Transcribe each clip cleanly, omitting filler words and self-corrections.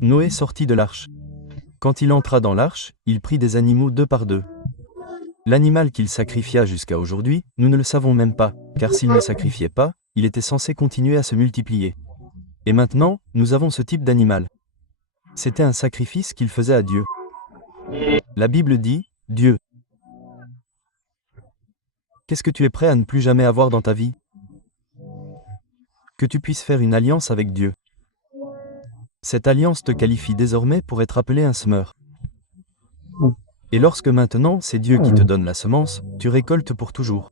Noé sortit de l'arche. Quand il entra dans l'arche, il prit des animaux deux par deux. L'animal qu'il sacrifia jusqu'à aujourd'hui, nous ne le savons même pas, car s'il ne sacrifiait pas, il était censé continuer à se multiplier. Et maintenant, nous avons ce type d'animal. C'était un sacrifice qu'il faisait à Dieu. La Bible dit, Dieu. Qu'est-ce que tu es prêt à ne plus jamais avoir dans ta vie? Que tu puisses faire une alliance avec Dieu. Cette alliance te qualifie désormais pour être appelé un semeur. Et lorsque maintenant c'est Dieu qui te donne la semence, tu récoltes pour toujours.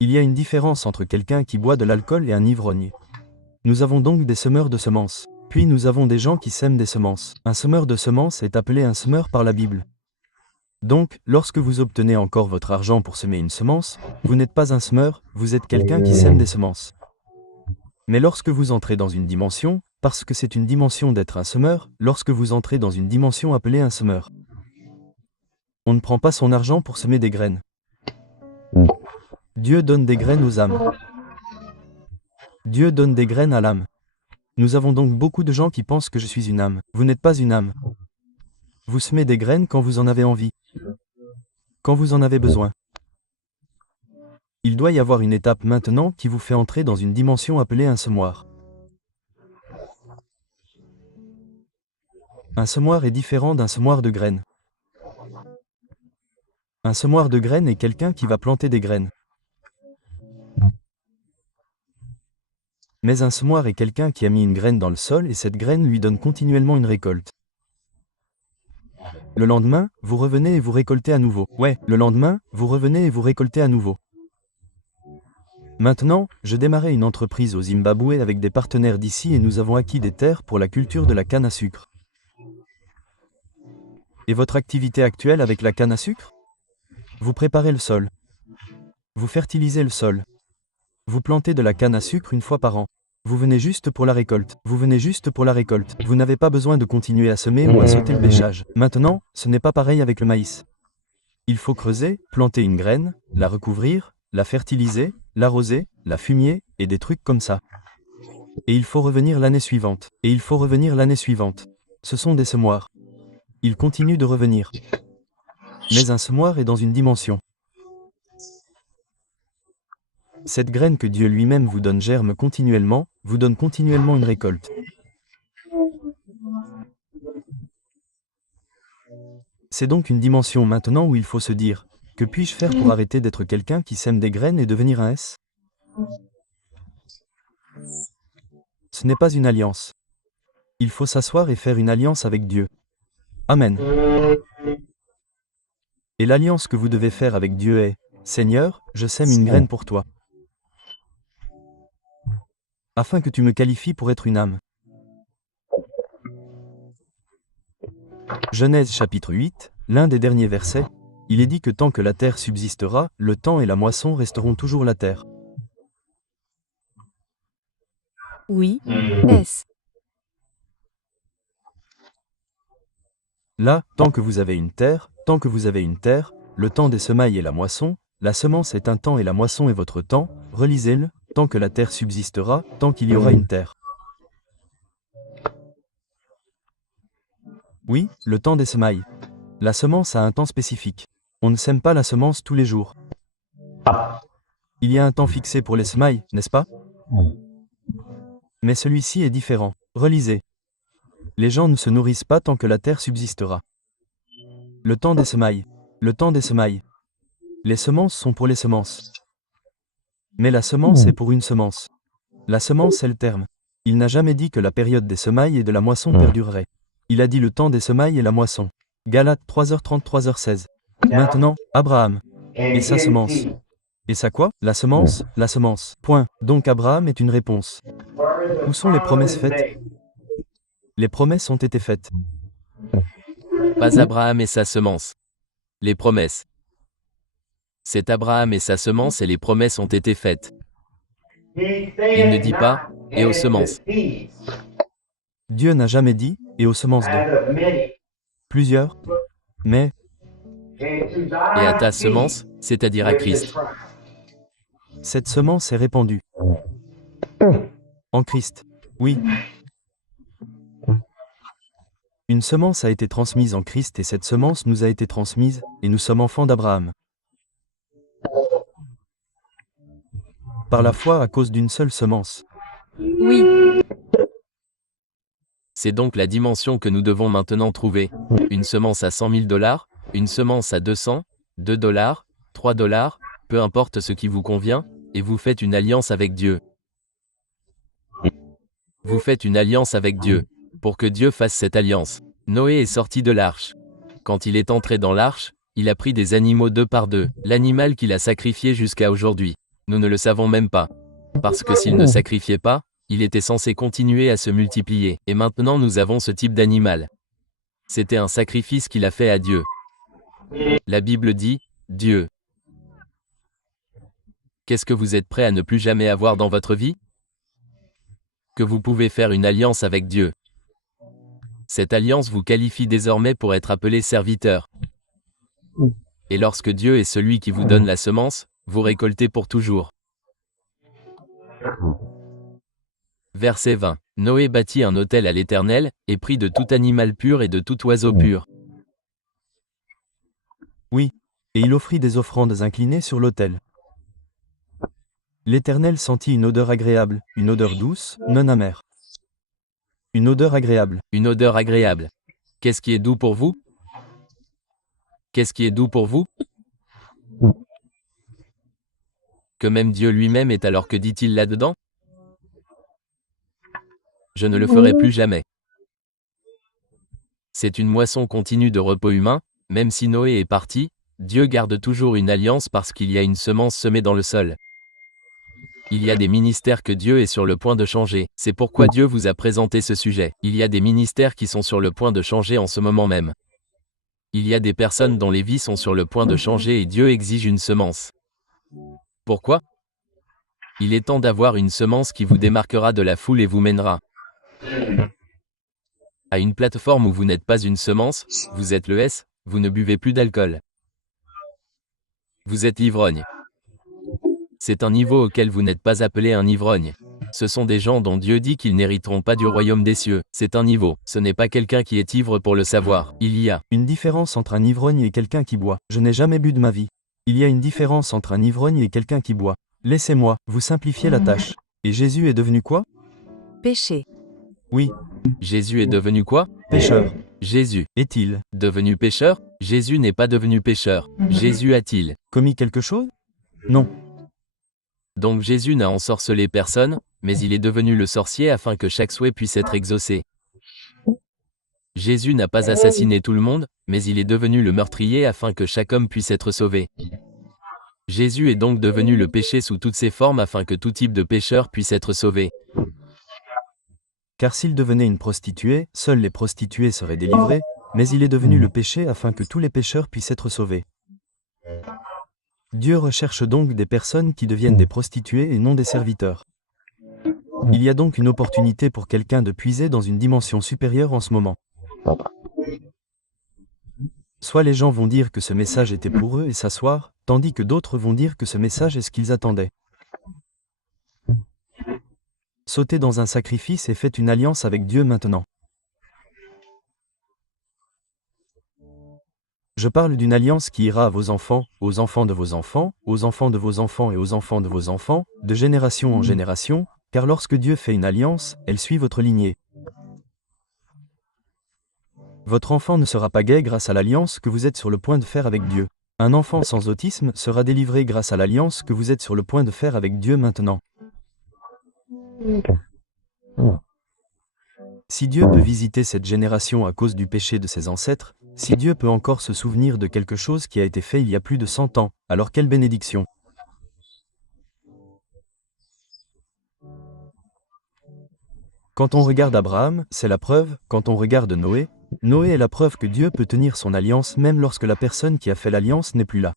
Il y a une différence entre quelqu'un qui boit de l'alcool et un ivrogne. Nous avons donc des semeurs de semences. Puis nous avons des gens qui sèment des semences. Un semeur de semences est appelé un semeur par la Bible. Donc, lorsque vous obtenez encore votre argent pour semer une semence, vous n'êtes pas un semeur, vous êtes quelqu'un qui sème des semences. Mais lorsque vous entrez dans une dimension, parce que c'est une dimension d'être un semeur, lorsque vous entrez dans une dimension appelée un semeur, on ne prend pas son argent pour semer des graines. Dieu donne des graines aux âmes. Dieu donne des graines à l'âme. Nous avons donc beaucoup de gens qui pensent que je suis une âme. Vous n'êtes pas une âme. Vous semez des graines quand vous en avez envie. Quand vous en avez besoin. Il doit y avoir une étape maintenant qui vous fait entrer dans une dimension appelée un semoir. Un semoir est différent d'un semoir de graines. Un semoir de graines est quelqu'un qui va planter des graines. Mais un semoir est quelqu'un qui a mis une graine dans le sol et cette graine lui donne continuellement une récolte. Le lendemain, vous revenez et vous récoltez à nouveau. Ouais, le lendemain, vous revenez et vous récoltez à nouveau. Maintenant, je démarrais une entreprise au Zimbabwe avec des partenaires d'ici et nous avons acquis des terres pour la culture de la canne à sucre. Et votre activité actuelle avec la canne à sucre? Vous préparez le sol. Vous fertilisez le sol. Vous plantez de la canne à sucre une fois par an. Vous venez juste pour la récolte. Vous venez juste pour la récolte. Vous n'avez pas besoin de continuer à semer ou à sauter le bêchage. Maintenant, ce n'est pas pareil avec le maïs. Il faut creuser, planter une graine, la recouvrir, la fertiliser, l'arroser, la fumier, et des trucs comme ça. Et il faut revenir l'année suivante. Et il faut revenir l'année suivante. Ce sont des semoirs. Ils continuent de revenir. Mais un semoir est dans une dimension. Cette graine que Dieu lui-même vous donne germe continuellement, vous donne continuellement une récolte. C'est donc une dimension maintenant où il faut se dire, que puis-je faire pour arrêter d'être quelqu'un qui sème des graines et devenir un S? Ce n'est pas une alliance. Il faut s'asseoir et faire une alliance avec Dieu. Amen. Et l'alliance que vous devez faire avec Dieu est, Seigneur, je sème une graine pour toi. Afin que tu me qualifies pour être une âme. Genèse chapitre 8, l'un des derniers versets, il est dit que tant que la terre subsistera, le temps et la moisson resteront toujours la terre. Oui, est-ce? Là, tant que vous avez une terre, le temps des semailles et la moisson, la semence est un temps et la moisson est votre temps, relisez-le, tant que la terre subsistera, tant qu'il y aura une terre. Oui, le temps des semailles. La semence a un temps spécifique. On ne sème pas la semence tous les jours. Il y a un temps fixé pour les semailles, n'est-ce pas? Mais celui-ci est différent. Relisez. Les gens ne se nourrissent pas tant que la terre subsistera. Le temps des semailles. Le temps des semailles. Les semences sont pour les semences. Mais la semence est pour une semence. La semence est le terme. Il n'a jamais dit que la période des semailles et de la moisson perdurerait. Il a dit le temps des semailles et la moisson. Galates 3h30, 3h16. Maintenant, Abraham. Et sa semence. Et ça quoi? La semence? La semence. Point. Donc Abraham est une réponse. Où sont les promesses faites? Les promesses ont été faites. Pas Abraham et sa semence. Les promesses. C'est Abraham et sa semence et les promesses ont été faites. Il ne dit pas, et aux semences. Dieu n'a jamais dit, et aux semences de plusieurs, mais, Et à ta semence, c'est-à-dire à Christ. Cette semence est répandue. En Christ. Oui. Une semence a été transmise en Christ et cette semence nous a été transmise, et nous sommes enfants d'Abraham. Par la foi à cause d'une seule semence. Oui. C'est donc la dimension que nous devons maintenant trouver. Une semence à 100 000 $, une semence à 200, $2, $3, peu importe ce qui vous convient, et vous faites une alliance avec Dieu. Vous faites une alliance avec Dieu, pour que Dieu fasse cette alliance. Noé est sorti de l'arche. Quand il est entré dans l'arche, il a pris des animaux 2 par 2, l'animal qu'il a sacrifié jusqu'à aujourd'hui. Nous ne le savons même pas. Parce que s'il ne sacrifiait pas, il était censé continuer à se multiplier. Et maintenant nous avons ce type d'animal. C'était un sacrifice qu'il a fait à Dieu. La Bible dit, Dieu. Qu'est-ce que vous êtes prêt à ne plus jamais avoir dans votre vie? Que vous pouvez faire une alliance avec Dieu. Cette alliance vous qualifie désormais pour être appelé serviteur. Et lorsque Dieu est celui qui vous donne la semence, vous récoltez pour toujours. Verset 20. Noé bâtit un autel à l'Éternel, et prit de tout animal pur et de tout oiseau pur. Oui. Et il offrit des offrandes inclinées sur l'autel. L'Éternel sentit une odeur agréable, une odeur douce, non amère. Une odeur agréable. Une odeur agréable. Qu'est-ce qui est doux pour vous? Qu'est-ce qui est doux pour vous? Que même Dieu lui-même est alors que dit-il là-dedans? Je ne le ferai plus jamais. C'est une moisson continue de repos humain, même si Noé est parti, Dieu garde toujours une alliance parce qu'il y a une semence semée dans le sol. Il y a des ministères que Dieu est sur le point de changer, c'est pourquoi Dieu vous a présenté ce sujet. Il y a des ministères qui sont sur le point de changer en ce moment même. Il y a des personnes dont les vies sont sur le point de changer et Dieu exige une semence. Pourquoi? Il est temps d'avoir une semence qui vous démarquera de la foule et vous mènera à une plateforme où vous n'êtes pas une semence, vous êtes le S, vous ne buvez plus d'alcool. Vous êtes l'ivrogne. C'est un niveau auquel vous n'êtes pas appelé un ivrogne. Ce sont des gens dont Dieu dit qu'ils n'hériteront pas du royaume des cieux. C'est un niveau. Ce n'est pas quelqu'un qui est ivre pour le savoir. Il y a une différence entre un ivrogne et quelqu'un qui boit. Je n'ai jamais bu de ma vie. Il y a une différence entre un ivrogne et quelqu'un qui boit. Laissez-moi vous simplifier la tâche. Et Jésus est devenu quoi? Péché. Oui. Jésus est devenu quoi? Pécheur. Jésus Est-il devenu pécheur? Jésus n'est pas devenu pécheur. Jésus a-t-il commis quelque chose? Non. Donc Jésus n'a ensorcelé personne, mais il est devenu le sorcier afin que chaque souhait puisse être exaucé. Jésus n'a pas assassiné tout le monde, mais il est devenu le meurtrier afin que chaque homme puisse être sauvé. Jésus est donc devenu le péché sous toutes ses formes afin que tout type de pécheur puisse être sauvé. Car s'il devenait une prostituée, seules les prostituées seraient délivrées, mais il est devenu le péché afin que tous les pécheurs puissent être sauvés. Dieu recherche donc des personnes qui deviennent des prostituées et non des serviteurs. Il y a donc une opportunité pour quelqu'un de puiser dans une dimension supérieure en ce moment. Soit les gens vont dire que ce message était pour eux et s'asseoir, tandis que d'autres vont dire que ce message est ce qu'ils attendaient. Sautez dans un sacrifice et faites une alliance avec Dieu maintenant. Je parle d'une alliance qui ira à vos enfants, aux enfants de vos enfants, aux enfants de vos enfants et aux enfants de vos enfants, de génération en génération, car lorsque Dieu fait une alliance, elle suit votre lignée. Votre enfant ne sera pas gai grâce à l'alliance que vous êtes sur le point de faire avec Dieu. Un enfant sans autisme sera délivré grâce à l'alliance que vous êtes sur le point de faire avec Dieu maintenant. Si Dieu peut visiter cette génération à cause du péché de ses ancêtres, si Dieu peut encore se souvenir de quelque chose qui a été fait il y a plus de 100 ans, alors quelle bénédiction! Quand on regarde Abraham, c'est la preuve, quand on regarde Noé, Noé est la preuve que Dieu peut tenir son alliance même lorsque la personne qui a fait l'alliance n'est plus là.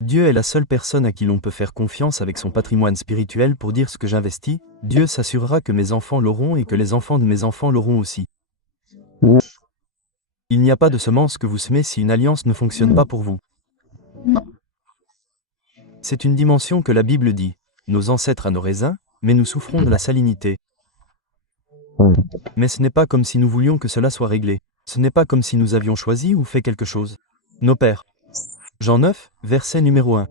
Dieu est la seule personne à qui l'on peut faire confiance avec son patrimoine spirituel pour dire ce que j'investis. Dieu s'assurera que mes enfants l'auront et que les enfants de mes enfants l'auront aussi. Il n'y a pas de semence que vous semez si une alliance ne fonctionne pas pour vous. C'est une dimension que la Bible dit. Nos ancêtres à nos raisins, mais nous souffrons de la salinité. Mais ce n'est pas comme si nous voulions que cela soit réglé. Ce n'est pas comme si nous avions choisi ou fait quelque chose. Nos pères. Jean 9, verset numéro 1.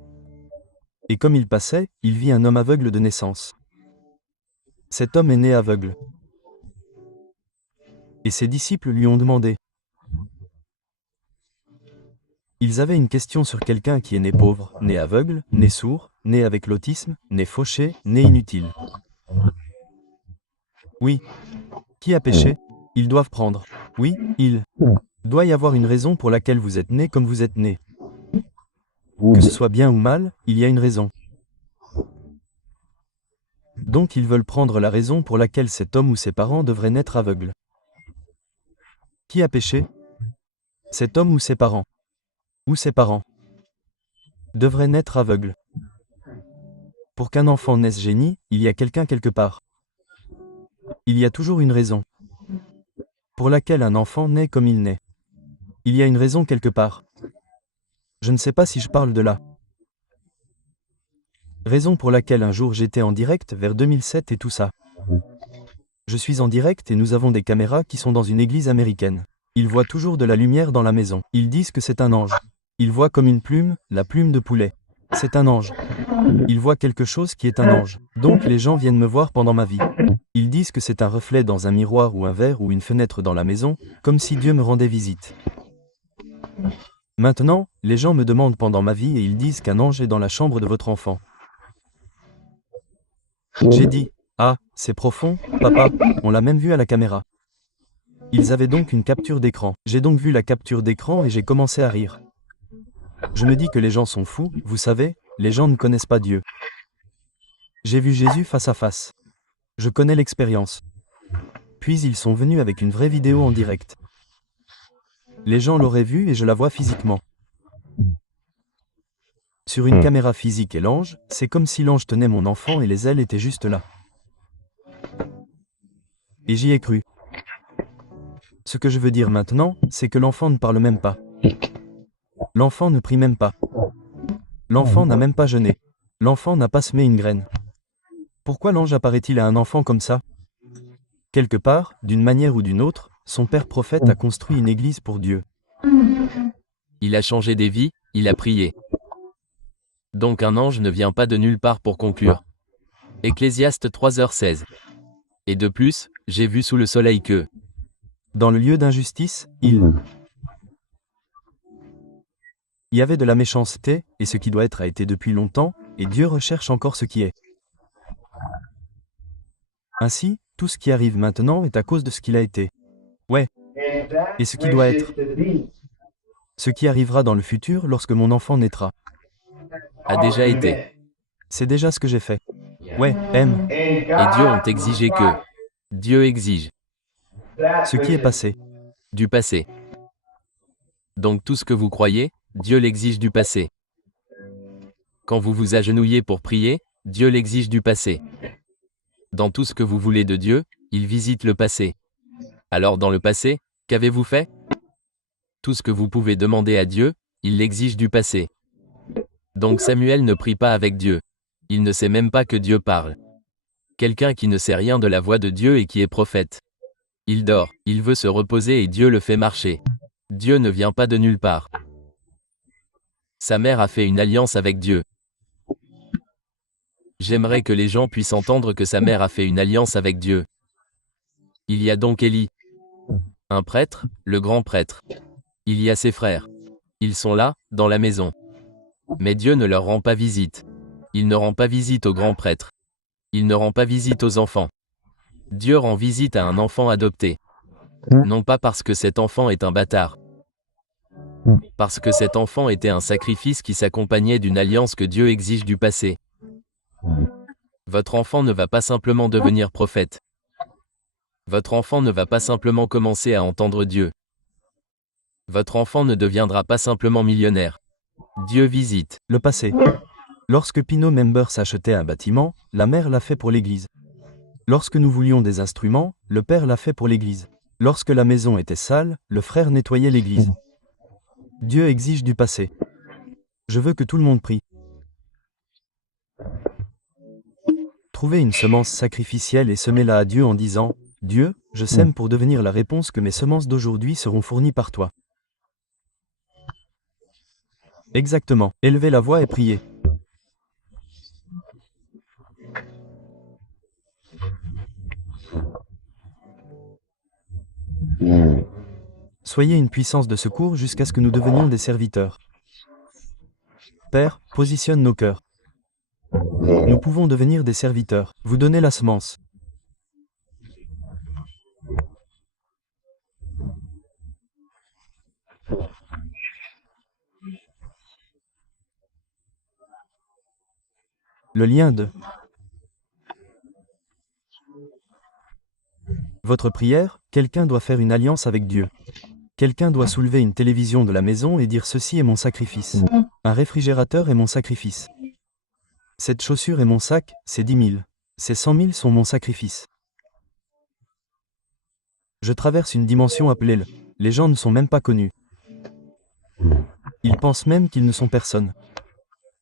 Et comme il passait, il vit un homme aveugle de naissance. Cet homme est né aveugle. Et ses disciples lui ont demandé. Ils avaient une question sur quelqu'un qui est né pauvre, né aveugle, né sourd, né avec l'autisme, né fauché, né inutile. Oui. Qui a péché? Ils doivent prendre. Oui, il doit y avoir une raison pour laquelle vous êtes né comme vous êtes né. Que ce soit bien ou mal, il y a une raison. Donc ils veulent prendre la raison pour laquelle cet homme ou ses parents devraient naître aveugles. Qui a péché? Cet homme ou ses parents? Ou ses parents devraient naître aveugles. Pour qu'un enfant naisse génie, il y a quelqu'un quelque part. Il y a toujours une raison pour laquelle un enfant naît comme il naît. Il y a une raison quelque part. Je ne sais pas si je parle de là. Raison pour laquelle un jour j'étais en direct vers 2007 et tout ça. Je suis en direct et nous avons des caméras qui sont dans une église américaine. Ils voient toujours de la lumière dans la maison. Ils disent que c'est un ange. Ils voient comme une plume, la plume de poulet. C'est un ange. Ils voient quelque chose qui est un ange. Donc les gens viennent me voir pendant ma vie. Ils disent que c'est un reflet dans un miroir ou un verre ou une fenêtre dans la maison, comme si Dieu me rendait visite. Maintenant, les gens me demandent pendant ma vie et ils disent qu'un ange est dans la chambre de votre enfant. J'ai dit, ah, c'est profond, papa, on l'a même vu à la caméra. Ils avaient donc une capture d'écran. J'ai donc vu la capture d'écran et j'ai commencé à rire. Je me dis que les gens sont fous, vous savez, les gens ne connaissent pas Dieu. J'ai vu Jésus face à face. Je connais l'expérience. Puis ils sont venus avec une vraie vidéo en direct. Les gens l'auraient vue et je la vois physiquement. Sur une caméra physique et l'ange, c'est comme si l'ange tenait mon enfant et les ailes étaient juste là. Et j'y ai cru. Ce que je veux dire maintenant, c'est que l'enfant ne parle même pas. L'enfant ne prie même pas. L'enfant n'a même pas jeûné. L'enfant n'a pas semé une graine. Pourquoi l'ange apparaît-il à un enfant comme ça? Quelque part, d'une manière ou d'une autre, son père prophète a construit une église pour Dieu. Il a changé des vies, il a prié. Donc un ange ne vient pas de nulle part pour conclure. Ecclésiaste 3h16. Et de plus, j'ai vu sous le soleil que, dans le lieu d'injustice, il y avait de la méchanceté, et ce qui doit être a été depuis longtemps, et Dieu recherche encore ce qui est. Ainsi, tout ce qui arrive maintenant est à cause de ce qu'il a été. Ouais. Et ce qui doit être. Ce qui arrivera dans le futur lorsque mon enfant naîtra. A déjà été. C'est déjà ce que j'ai fait. Ouais, aime. Et Dieu ont exigé que. Dieu exige. Ce qui est passé. Du passé. Donc tout ce que vous croyez, Dieu l'exige du passé. Quand vous vous agenouillez pour prier, Dieu l'exige du passé. Dans tout ce que vous voulez de Dieu, il visite le passé. Alors dans le passé, qu'avez-vous fait? Tout ce que vous pouvez demander à Dieu, il l'exige du passé. Donc Samuel ne prie pas avec Dieu. Il ne sait même pas que Dieu parle. Quelqu'un qui ne sait rien de la voix de Dieu et qui est prophète. Il dort, il veut se reposer et Dieu le fait marcher. Dieu ne vient pas de nulle part. Sa mère a fait une alliance avec Dieu. J'aimerais que les gens puissent entendre que sa mère a fait une alliance avec Dieu. Il y a donc Élie. Un prêtre, le grand prêtre. Il y a ses frères. Ils sont là, dans la maison. Mais Dieu ne leur rend pas visite. Il ne rend pas visite au grand prêtre. Il ne rend pas visite aux enfants. Dieu rend visite à un enfant adopté. Non pas parce que cet enfant est un bâtard. Parce que cet enfant était un sacrifice qui s'accompagnait d'une alliance que Dieu exige du passé. Votre enfant ne va pas simplement devenir prophète. Votre enfant ne va pas simplement commencer à entendre Dieu. Votre enfant ne deviendra pas simplement millionnaire. Dieu visite. Le passé. Lorsque Pinot Members achetait un bâtiment, la mère l'a fait pour l'église. Lorsque nous voulions des instruments, le père l'a fait pour l'église. Lorsque la maison était sale, le frère nettoyait l'église. Dieu exige du passé. Je veux que tout le monde prie. Trouvez une semence sacrificielle et semez-la à Dieu en disant, « Dieu, je sème pour devenir la réponse que mes semences d'aujourd'hui seront fournies par toi. » Exactement. Élevez la voix et priez. Soyez une puissance de secours jusqu'à ce que nous devenions des serviteurs. Père, positionne nos cœurs. Nous pouvons devenir des serviteurs. Vous donnez la semence. Le lien de votre prière, quelqu'un doit faire une alliance avec Dieu. Quelqu'un doit soulever une télévision de la maison et dire ceci est mon sacrifice. Un réfrigérateur est mon sacrifice. Cette chaussure est mon sac, c'est 10 000. Ces 100 000 sont mon sacrifice. Je traverse une dimension appelée le. Les gens ne sont même pas connus. Ils pensent même qu'ils ne sont personne.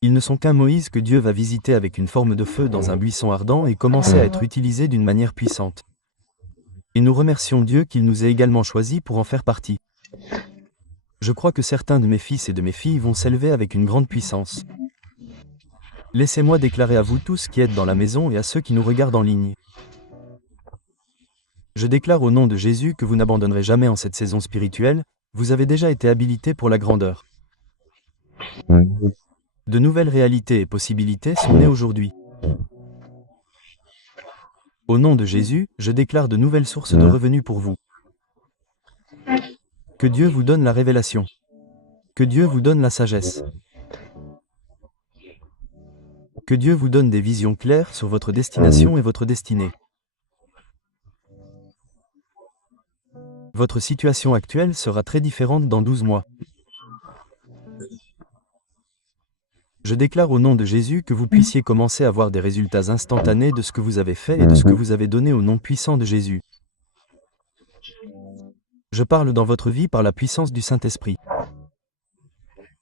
Ils ne sont qu'un Moïse que Dieu va visiter avec une forme de feu dans un buisson ardent et commencer à être utilisé d'une manière puissante. Et nous remercions Dieu qu'il nous ait également choisis pour en faire partie. Je crois que certains de mes fils et de mes filles vont s'élever avec une grande puissance. Laissez-moi déclarer à vous tous qui êtes dans la maison et à ceux qui nous regardent en ligne. Je déclare au nom de Jésus que vous n'abandonnerez jamais en cette saison spirituelle, vous avez déjà été habilités pour la grandeur. De nouvelles réalités et possibilités sont nées aujourd'hui. Au nom de Jésus, je déclare de nouvelles sources de revenus pour vous. Que Dieu vous donne la révélation. Que Dieu vous donne la sagesse. Que Dieu vous donne des visions claires sur votre destination et votre destinée. Votre situation actuelle sera très différente dans 12 mois. Je déclare au nom de Jésus que vous puissiez commencer à voir des résultats instantanés de ce que vous avez fait et de ce que vous avez donné au nom puissant de Jésus. Je parle dans votre vie par la puissance du Saint-Esprit.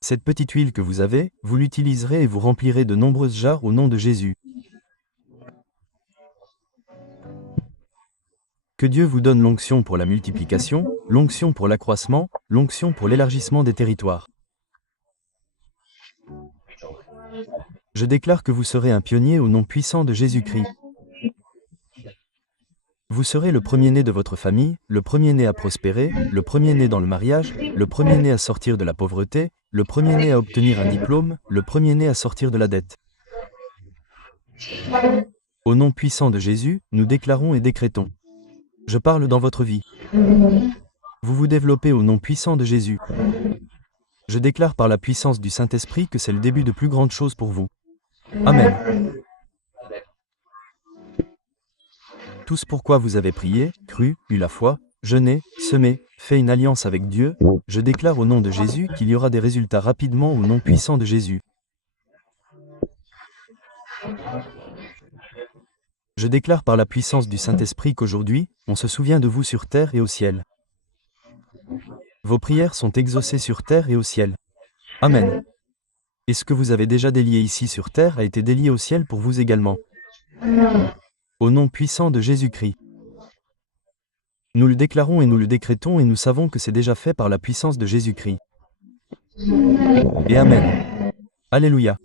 Cette petite huile que vous avez, vous l'utiliserez et vous remplirez de nombreuses jarres au nom de Jésus. Que Dieu vous donne l'onction pour la multiplication, l'onction pour l'accroissement, l'onction pour l'élargissement des territoires. Je déclare que vous serez un pionnier au nom puissant de Jésus-Christ. Vous serez le premier-né de votre famille, le premier-né à prospérer, le premier-né dans le mariage, le premier-né à sortir de la pauvreté, le premier-né à obtenir un diplôme, le premier-né à sortir de la dette. Au nom puissant de Jésus, nous déclarons et décrétons. Je parle dans votre vie. Vous vous développez au nom puissant de Jésus. Je déclare par la puissance du Saint-Esprit que c'est le début de plus grandes choses pour vous. Amen. Tout ce pourquoi vous avez prié, cru, eu la foi, jeûné, semé, fait une alliance avec Dieu, je déclare au nom de Jésus qu'il y aura des résultats rapidement au nom puissant de Jésus. Je déclare par la puissance du Saint-Esprit qu'aujourd'hui, on se souvient de vous sur terre et au ciel. Vos prières sont exaucées sur terre et au ciel. Amen. Et ce que vous avez déjà délié ici sur terre a été délié au ciel pour vous également. Au nom puissant de Jésus-Christ. Nous le déclarons et nous le décrétons et nous savons que c'est déjà fait par la puissance de Jésus-Christ. Et Amen. Alléluia.